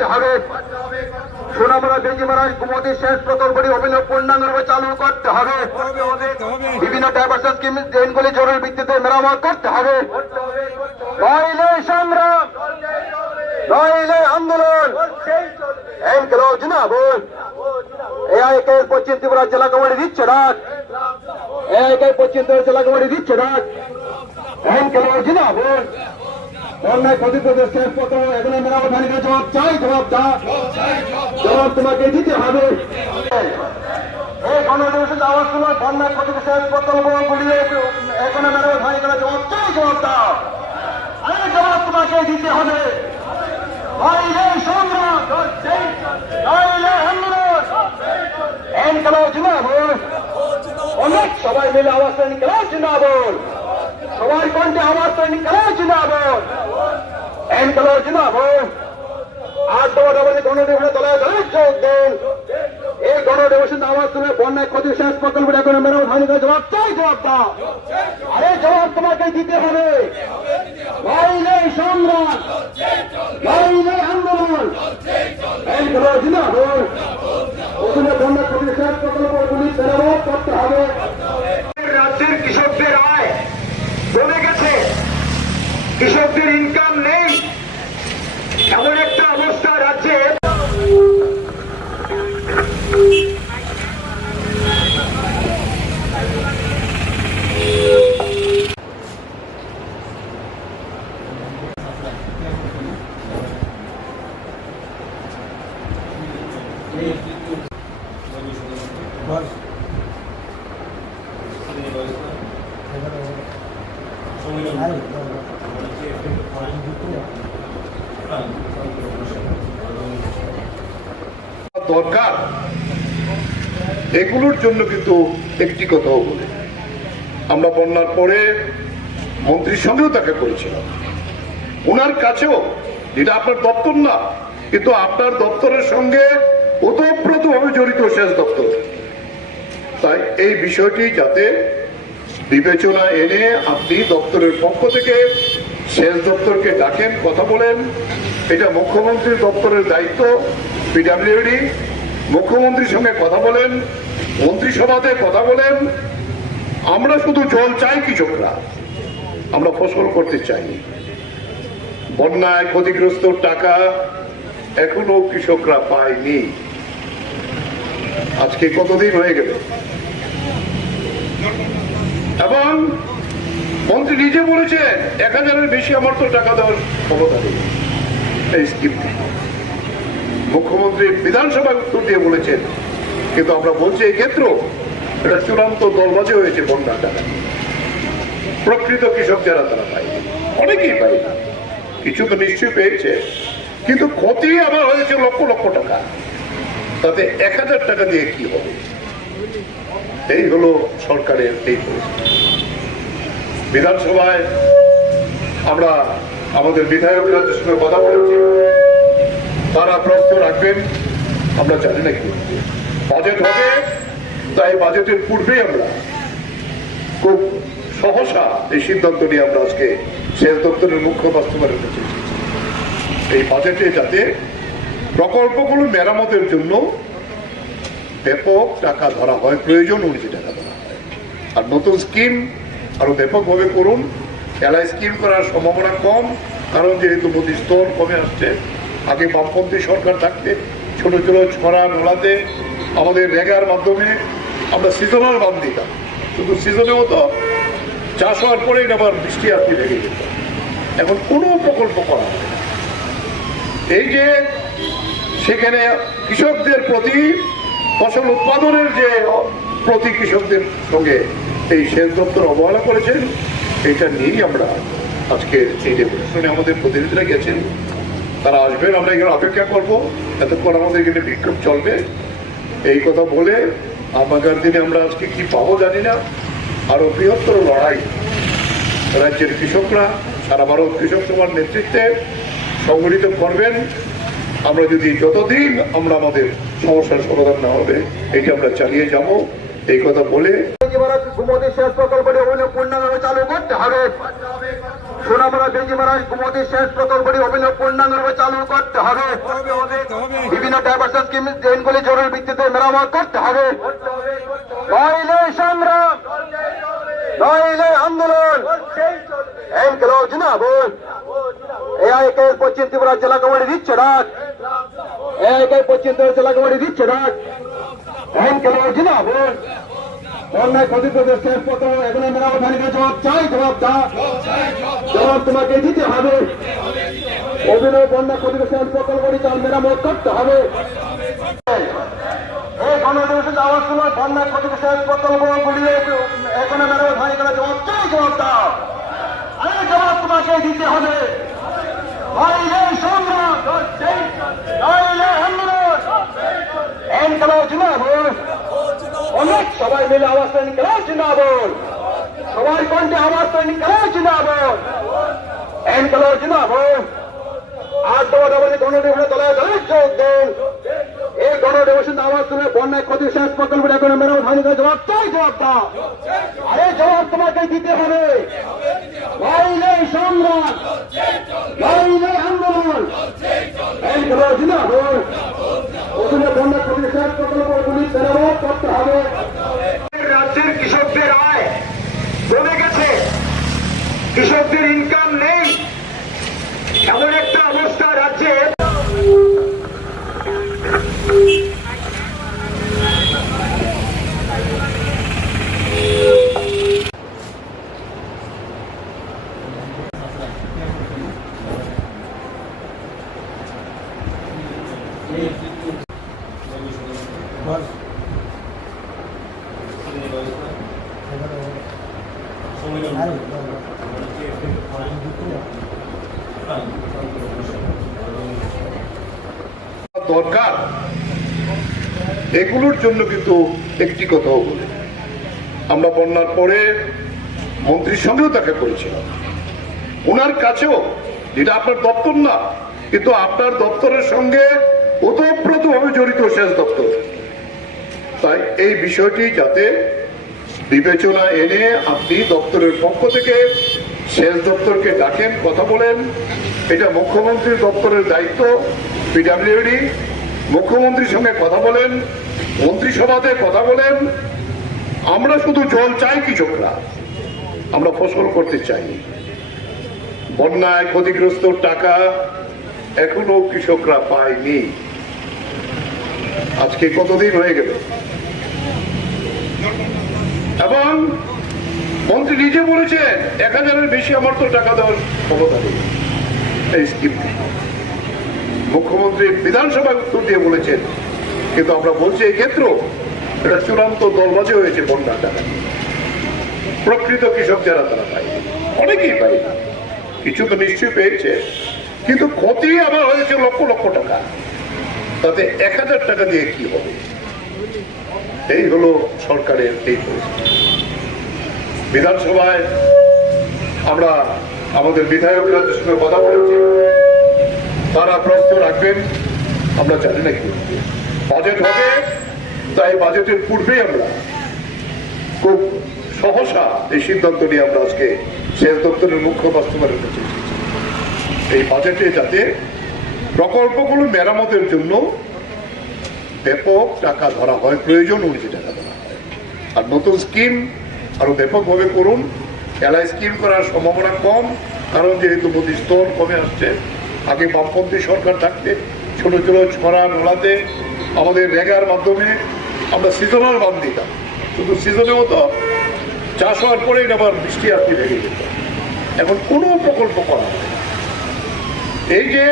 করতে হবে। সোনামুড়া বেজিমারা গুমতি সেচ প্রকল্পটি অভিনব পূর্ণাঙ্গভাবে চালু করতে হবে। বিভিন্ন ডাইভারশন স্কিম ড্রেনগুলি জরুরি ভিত্তিতে মেরামত করতে হবে। নইলে সংগ্রাম, নইলে আন্দোলন। পশ্চিম ত্রিপুরা জেলা কমিটি দিচ্ছে ডাক, পশ্চিম ত্রিপুরা জেলা কমিটি দিচ্ছে ডাক। বন্যায় ক্ষতিগ্রস্ত শেষ পত্র এগুলো মেরামত হয়নি, জবাব চাই, জবাব জবাব তোমাকে দিতে হবে। এই গণঅধিবেশন আওয়াজ তুলো, বন্যায় ক্ষতিগ্রস্ত শেষ প্রকল্পগুলি এখনো মেরামত হয়নি, জবাব চাই, জবাব দাও। আরে জবাব তোমাকে দিতে হবে। নইলে সংগ্রাম, নইলে আন্দোলন। অনেক সবাই মিলে আওয়াজ করে নিকাল জিন্দাবাদ, সবার কণ্ঠে আওয়াজ করে নিকাল জিন্দাবাদ, জিন্দাবাদ। আর তোমার গণঅধিবেশনে দলে দলে যোগ দিন। এই গণঅধিবেশন আওয়াজ তুলে বন্যায় ক্ষতি শেষ প্রকল্প এখন মেরামত হয়নি, জবাব চাই, জবাব দাও। আরে জবাব তোমাকে দিতে হবে। নইলে সংগ্রাম, নইলে আন্দোলন। জিন্দাবাদ। ওখানে বন্যা ক্ষতি শেষ প্রকল্পগুলি মেরামত করতে হবে। রাজ্যের কৃষকদের আয় কমে গেছে, কৃষকদের ইনকাম নেই, এমন একটা অবস্থা রাজ্যে। দরকার এগুলোর জন্য কিন্তু একটি কথাও বলে, আমরা বন্যার পরে মন্ত্রীর সঙ্গেও দেখা করেছিলাম, ওনার কাছেও, যেটা আপনার দপ্তর না কিন্তু আপনার দপ্তরের সঙ্গে ওতপ্রোতভাবে জড়িত সেচ দপ্তর, তাই এই বিষয়টি যাতে বিবেচনা এনে আপনি দপ্তরের পক্ষ থেকে সেচ দপ্তরকে ডাকেন, কথা বলেন। এটা মুখ্যমন্ত্রীর দপ্তরের দায়িত্ব, পিডব্লিউডি মুখ্যমন্ত্রীর সঙ্গে কথা বলেন, মন্ত্রিসভাতে কথা বলেন। আমরা শুধু জল চাই, কৃষকরা আমরা ফসল করতে চাই। বন্যায় ক্ষতিগ্রস্ত টাকা এখনো কৃষকরা পায়নি। আজকে কতদিন হয়ে গেল, এবং মন্ত্রী নিজে বলেছেন 1000-এর বেশি আমার তো টাকা দেওয়ার ক্ষমতা নেই এই স্কিম। মুখ্যমন্ত্রী বিধানসভায় উত্তর দিয়ে বলেছেন, কিন্তু আমরা বলছি এই ক্ষেত্র এটা চূড়ান্ত দলবাজি হয়েছে। বন্যার টাকা প্রকৃত কৃষক যারা তারা পায়নি, অনেকেই পায় না, কিছু তো নিশ্চয়ই পেয়েছে, কিন্তু ক্ষতি আবার হয়েছে লক্ষ লক্ষ টাকা। তাতে 1000 টাকা দিয়ে কি হবে? এই হলো সরকারের এই পরিস্থিতি। বিধানসভায় আমরা আমাদের বিধায়করা সঙ্গে কথা বলেছি, তারা প্রশ্ন রাখবেন, আমরা জানি না কি বাজেট হবে, তাই বাজেটের পূর্বেই আমরা খুব সহসা এই সিদ্ধান্ত নিয়ে আমরা আজকে সেচ দপ্তরের মুখ্য বাস্তবায়ন করেছি। এই বাজেটে যাতে প্রকল্পগুলো মেরামতের জন্য ব্যাপক টাকা ধরা হয়, প্রয়োজন অনুযায়ী টাকা ধরা হয়। আর নতুন স্কিম আরো ব্যাপকভাবে করুন। এলআই স্কিম করার সম্ভাবনা কম, কারণ যেহেতু নদীর স্তর কমে আসছে। আগে বামপন্থী সরকার থাকতে ছোট ছোট ছড়া নোলাতে আমাদের রেগার মাধ্যমে আমরা সিজনাল বাঁধ দিতাম, শুধু সিজনে মতো চাষ হওয়ার পরে আবার বৃষ্টি আসতে লেগে যেত। এখন কোনো প্রকল্প করা হয় না। এই যে সেখানে কৃষকদের প্রতি, ফসল উৎপাদনের যে প্রতি কৃষকদের সঙ্গে এই সেচ দপ্তর অবহেলা করেছেন, এটা নিয়েই আমরা আজকে এই ডেপুটেশনে আমাদের প্রতিনিধিরা গেছেন, তারা আসবেন, আমরা এখানে অপেক্ষা করবো, এতক্ষণ আমাদের এখানে বিক্ষোভ চলবে। এই কথা বলে আগামী দিনে আমরা আজকে কি পাবো জানি না, আরো বৃহত্তর লড়াই রাজ্যের কৃষকরা সারা ভারত কৃষক সভার নেতৃত্বে সংগঠিত করবেন। আমরা যদি যতদিন আমরা আমাদের সমস্যার সমাধান না হবে, এটা আমরা চালিয়ে যাব। এই কথা বলে সেচ প্রকল্পটি পূর্ণাঙ্গভাবে চালু করতে হবে। সোনামুড়া বেজিমারা কুমতি শেষ প্রকল্পটি অভিনব পূর্ণাঙ্গরূপে চালু করতে হবে। বিভিন্ন ডাইভার্সন স্কিম ড্রেনগুলি জরুরি ভিত্তিতে মেরামত করতে হবে। নইলে সংগ্রাম, নইলে আন্দোলন। এনকেলর জিন্দাবাদ। এআইকে পশ্চিম ত্রিপুরা জেলা কমিটি দিচ্ছে ডাক। এআইকে পশ্চিম ত্রিপুরা জেলা কমিটি দিচ্ছে ডাক। এনকেলর জিন্দাবাদ। বন্যায় ক্ষতিগ্রস্ত শেষ পত্র এগুলো মেরামত হয়নি, জবাব চাই, জবাব দা, জবাব তোমাকে দিতে হবে। অভিনয় বন্যা ক্ষতিগ্রস্ত শেষ প্রকল্পটি চাল মেরামত করতে হবে। এই গণঅধিবেশন আওয়াজ তুলো, বন্যা ক্ষতিগ্রস্ত শেষ প্রকল্পগুলি এখনো মেরামত হয়নি, জবাব চাই, জবাব দা, আরে জবাব তোমাকে দিতে হবে। নইলে সংগ্রাম, নইলে আন্দোলন। এনকেলর জিন্দাবাদ। অনেক সবাই মিলে আওয়াজ তৈরি করা জিন্দাবাদ। সবাই কণ্ঠে আওয়াজ তৈরি করা জিন্দাবাদ। এনকেলর জিন্দাবাদ। আজ তোমার আমাদের গণঅধিবেশনে দলে দলে যোগ দেন। এই গণঅধিবেশন আওয়াজ তুলে বন্যায় ক্ষতি শেষ প্রকল্প এখন মেরামত হয়নি, জবাব চাই, জবাব দাও, আরে জবাব তোমাকে দিতে হবে। নইলে সংগ্রাম, নইলে আন্দোলন। এনকেলর জিন্দাবাদ। অভিনয় বন্যা ক্ষতি শেষ প্রকল্পগুলি মেরামত করতে হবে। রাজ্যের কৃষকদের আয় কমে গেছে, কৃষকদের ইনকাম নেই, এমন একটা অবস্থা রাজ্যে। দরকার এগুলোর জন্য কিন্তু একটি কথাও বলে, আমরা বন্যার পরে মন্ত্রীর সঙ্গেও দেখা করেছিলাম। ওনার কাছেও, যেটা আপনার দপ্তর না, কিন্তু আপনার দপ্তরের সঙ্গে ওতপ্রোতভাবে জড়িত সেচ দপ্তর, তাই এই বিষয়টি যাতে বিবেচনা এনে আপনি দপ্তরের পক্ষ থেকে সেচ দপ্তরকে ডাকেন, কথা বলেন। এটা মুখ্যমন্ত্রীর দপ্তরের দায়িত্ব। পিডব্লিউডি মুখ্যমন্ত্রীর সঙ্গে কথা বলেন, মন্ত্রিসভাতে কথা বলেন। আমরা শুধু জল চাই, কৃষকরা আমরা ফসল করতে চাই। বন্যায় ক্ষতিগ্রস্ত টাকা এখনো কৃষকরা পায়নি। আজকে কতদিন হয়ে গেল, এবং মন্ত্রী নিজে বলেছেন 1000-এর বেশি আমার তো টাকা দেওয়ার ক্ষমতা নেই এই স্কিম। মুখ্যমন্ত্রী বিধানসভায় উত্তর দিয়ে বলেছেন, কিন্তু আমরা বলছি এই ক্ষেত্র এটা চূড়ান্ত দলবাজি হয়েছে। বন্যার টাকা প্রকৃত কৃষক যারা তারা পায়, অনেকেই পায়, কিছু তো নিশ্চয়ই পেয়েছে, কিন্তু ক্ষতি আবার হয়েছে লক্ষ লক্ষ টাকা। তাতে 1000 টাকা দিয়ে কি হবে? এই হলো সরকারের এই পরিস্থিতি। বিধানসভায় আমরা আমাদের বিধায়করা যে সঙ্গে কথা বলেছি, তারা প্রশ্ন রাখবেন, আমরা জানি না কি বাজেট হবে, তাই বাজেটের পূর্বেই আমরা খুব সহসা এই সিদ্ধান্ত নিয়ে আমরা আজকে সেচ দপ্তরের মুখ্য বাস্তবায়নের কাছে এসেছি। এই বাজেটে যাতে প্রকল্পগুলো মেরামতের জন্য ব্যাপক টাকা ধরা হয়, প্রয়োজন অনুযায়ী টাকা ধরা হয়। আর নতুন স্কিম আরো ব্যাপকভাবে করুন। এলআই স্কিম করার সম্ভাবনা কম, কারণ যেহেতু নদীর স্তর কমে আসছে। আগে বামপন্থী সরকার থাকতে ছোট ছোট ছড়া নোলাতে আমাদের রেগার মাধ্যমে আমরা সিজনাল বাঁধ দিতাম, শুধু সিজনে মতো চাষ হওয়ার পরে আবার বৃষ্টি আসতে ভেঙে যেত। এখন কোনো প্রকল্প করা হয়, এই যে